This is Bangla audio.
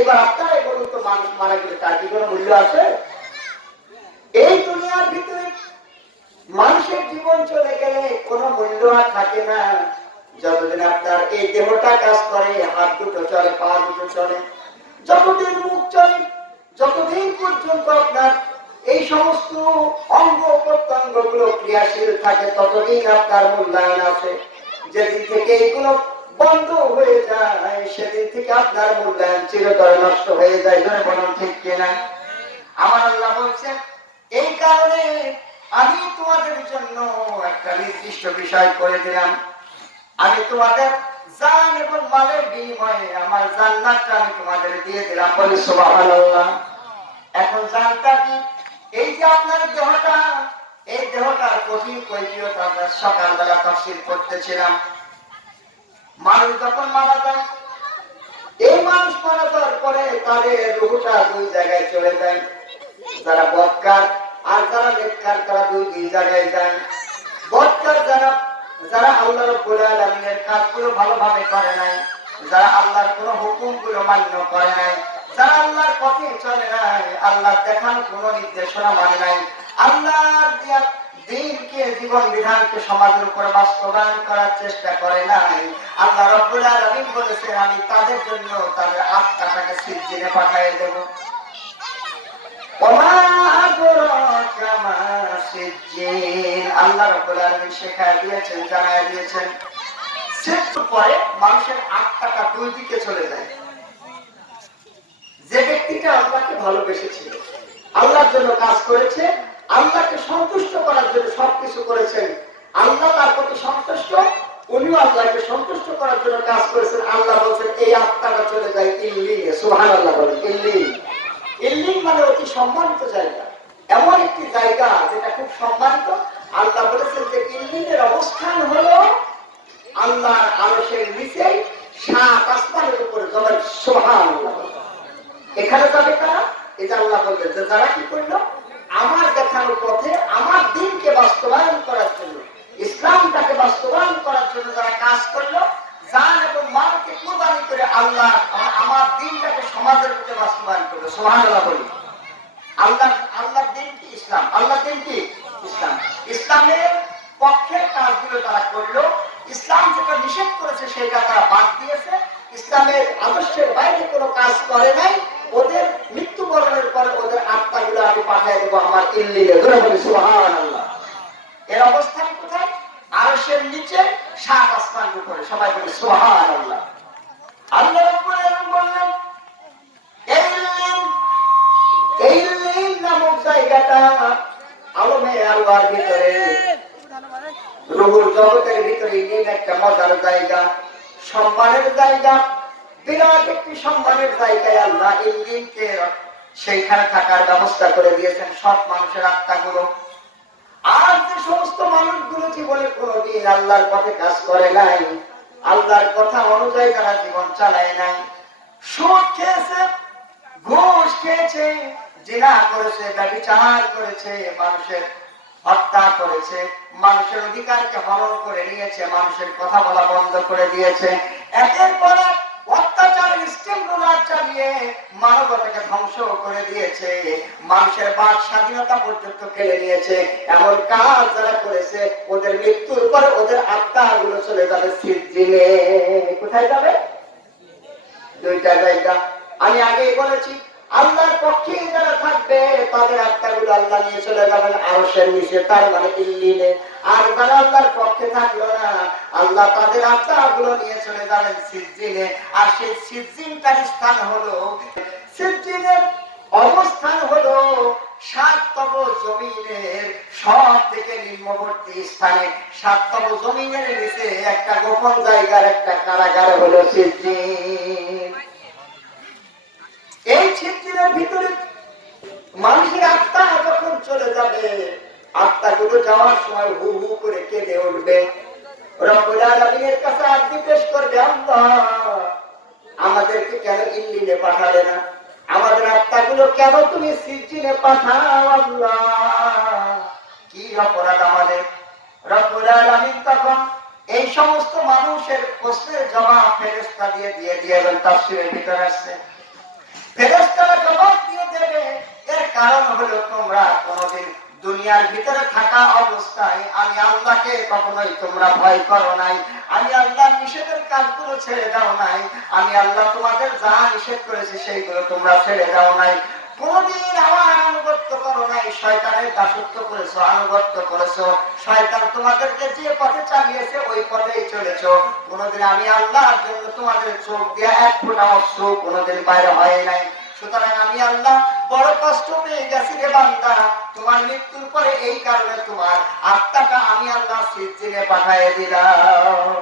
এবার আপনারাই বলুন তো মানুষ মারা গেলে তার কি মূল্য আছে? এই দুনিয়ার ভিতরে মানুষের জীবন চলে গেলে কোনো মূল্য আর থাকে না। যতদিন আপনার এই দেহটা কাজ করে, হাত দুটো চলে, পা দুটো চলে, যতদিন মুখ চলে, যতদিন পর্যন্ত আপনার এই সমস্ত অঙ্গ প্রত্যঙ্গগুলো ক্রিয়াশীল থাকে, ততদিন আপনার মূল্যায়ন আছে। যেদিন থেকে এইগুলো বন্ধ হয়ে যায়। সেদিন থেকে আপনার মূল্যায়ন চিরতরে নষ্ট হয়ে যায়। ধরে বলুন, ঠিক কিনা? আমার আল্লাহ বলছেন, এই কারণে আমি তোমাদের জন্য একটা নির্দিষ্ট বিষয় করে দিলাম। আমি তোমাদের জান এবং মালের বিনিময়ে আমার জান্নাতটা আমি তোমাদের দিয়ে দিলাম। বলে, সুবহানাল্লাহ। এখন জানটা কি? এই যে আপনার দেহটা, এই দেহটার কঠিন কৈফিয়ত আমরা সকালবেলা তফসিল করতেছিলাম মানুষ যখন মারা যায়, এই মানুষ মারা যাওয়ার পরে তাদের রুহুটা দুই জায়গায় চলে যায়। যারা বৎকার আর যারা নেককার, তারা দুই দুই জায়গায় যায়। বৎকার যারা যারা আল্লাহ রব্বুল আলামিনের কাজগুলো ভালোভাবে করে নাই, যারা আল্লাহর কোনো হুকুমগুলো মান্য করে নাই, যারা আল্লাহর পথে চলে নাই, আল্লাহ দেখানো কোনো নির্দেশনা মানে নাই। আল্লাহর দিয়া দিনকে জীবন বিধানকে সমাজের উপরে বাস্তবায়ন করার চেষ্টা করে নাই। আল্লাহ রব্বুল আলামিন বলেছে আমি তাদের জন্য তাদের আত্মাটাকে সিদ্ধিনে পাঠিয়ে দেবো। আল্লাহর জন্য কাজ করেছে আল্লাহকে সন্তুষ্ট করার জন্য সবকিছু করেছেন। আল্লাহ তার প্রতি সন্তুষ্ট, উনিও আল্লাহকে সন্তুষ্ট করার জন্য কাজ করেছেন। আল্লাহ বলছেন, এই আত্মাটা চলে যায় ইল্লিনে সুহান আল্লাহ বলেন ইল্লিন ইল্লিন মানে অতি সম্মানিত জায়গা। এমন একটি জায়গা যেটা খুব সম্মানিত। আল্লাহ বলেছেন যে ইল্লিনের অবস্থান হলো আল্লাহর আলসের নিচে সাত আসমানের উপরে জবাই সোহান এখানে যাবে কারা? যে আল্লাহ বললেন যে যারা কি করল আমার দেখানোর পথে আমার দিনকে বাস্তবায়ন করার জন্য ইসলামটাকে বাস্তবায়ন করার জন্য যারা কাজ করল জান এবং মালকে কোরবানি করে আল্লাহ আ- আমার দিনটাকে সমাজের মধ্যে বাস্তবায়ন করল সোহান বলি আল্লাহ আল্লাহর দিন কি? ইসলাম। আল্লাহর দিন কি? ইসলাম। ইসলামের পক্ষের কাজগুলো তারা করল। ইসলাম যেটা নিষেধ করেছে, সেটা তারা বাদ দিয়েছে। ইসলামের আদর্শের বাইরে কোনো কাজ করে নাই। ওদের মৃত্যুবরণের পরে ওদের আত্মাগুলো আমি পাঠিয়ে দেবো আমার ইল্লিলে। ধরে আল্লাহ এর অবস্থান কোথায়? আরশের নিচে সাত আসমান উপরে। সবাই বলি সুহান আল্লাহ আল্লাহ রাব্বুল আলামিন বললেন এই ইল্লিন এই লিন নামক জায়গাটা আলমে আল্লাহর ভিতরে। রুহুর জগতের ভিতরে লিন একটা মজার জায়গা, সম্মানের জায়গা, বিরাট একটি সম্মানের জায়গায় আল্লাহ এই লিনকে সেইখানে থাকার ব্যবস্থা করে দিয়েছেন সব মানুষের আত্মাগুলো। আর যে সমস্ত মানুষগুলো জীবনে কোনোদিন আল্লাহর পথে কাজ করে নাই আল্লাহর কথা অনুযায়ী তারা জীবন চালায় নাই। সুদ খেয়েছে, ঘুষ খেয়েছে, জিনা করেছে, ব্যবচার করেছে, মানুষের হত্যা করেছে, মানুষের অধিকারকে হরণ করে নিয়েছে, মানুষের কথা বলা বন্ধ করে দিয়েছে। একের পর এক অত্যাচারের স্টিম রোলার চালিয়ে মানবতাকে ধ্বংস করে দিয়েছে। মানুষের বাক স্বাধীনতা পর্যন্ত কেড়ে নিয়েছে। এমন কাজ যারা করেছে, ওদের মৃত্যুর পরে ওদের আত্মা গুলো চলে যাবে সিজিনে কোথায় যাবে? দুইটা জায়গা। আমি আগে বলেছি, আল্লাহর পক্ষে যারা থাকবে, তাদের আত্মাগুলো আল্লাহ নিয়ে চলে যাবেন আরশের নিচে, তার মানে দিল্লিনে আর যারা আল্লাহর পক্ষে থাকল না, আল্লাহ তাদের আত্মাগুলো নিয়ে চলে যাবেন সিজিনে আর সেই সিজিনটার স্থান হলো সিজ্জিনের অবস্থান হলো সাততম জমিনের সব থেকে নিম্নবর্তী স্থানে সাততম জমিনের নিচে একটা গোপন জায়গার একটা কারাগার হলো এই ভিতরে মানুষের আত্মা যখন চলে যাবে আত্মা গুলো যাওয়ার সময় হু হু করে কেঁদে উঠবে। রব্বুল আলামিনের কাছে আরজি পেশ করবে আমাদেরকে কেন ইল্লিনে পাঠালে না? আমাদের আত্মাগুলো কেন তুমি সিজিনে পাঠাও কি অপরাধ আমাদের? এই সমস্ত মানুষের প্রশ্নের জবাব ফেরেস্তা দিয়ে দিয়ে দিয়ে এবং তাফসীরের ভিতরে আসছে। ফেরেস্তারা জবাব দিয়ে দেবে, এর কারণ হলো তোমরা কোনোদিন দুনিয়ার ভিতরে থাকা অবস্থায় আমি আল্লাহকে কখনোই তোমরা ভয় করো নাই। আমি আল্লাহ নিষেধের কাজগুলো ছেড়ে দাও নাই। আমি আল্লাহ তোমাদের যা নিষেধ করেছে সেইগুলো তোমরা ছেড়ে দাও নাই। কোনদিন আমার আনুগত্য করো নাই। শয়তানের দাসত্ব করেছ, আনুগত্য করেছ। শয়তান তোমাদেরকে যে পথে চালিয়েছে, ওই পথেই চলেছো। কোনদিন আমি আল্লাহর জন্য তোমাদের চোখ দিয়ে এক ফোঁটা অশ্রু কোনদিন বাইরে হয় নাই। সুতরাং আমি আল্লাহ বড় কষ্ট পেয়ে গেছি রে বান্দা তোমার মৃত্যুর পরে এই কারণে তোমার আত্মাটা আমি আল্লাহ সিজিনে পাঠাই দিলাম।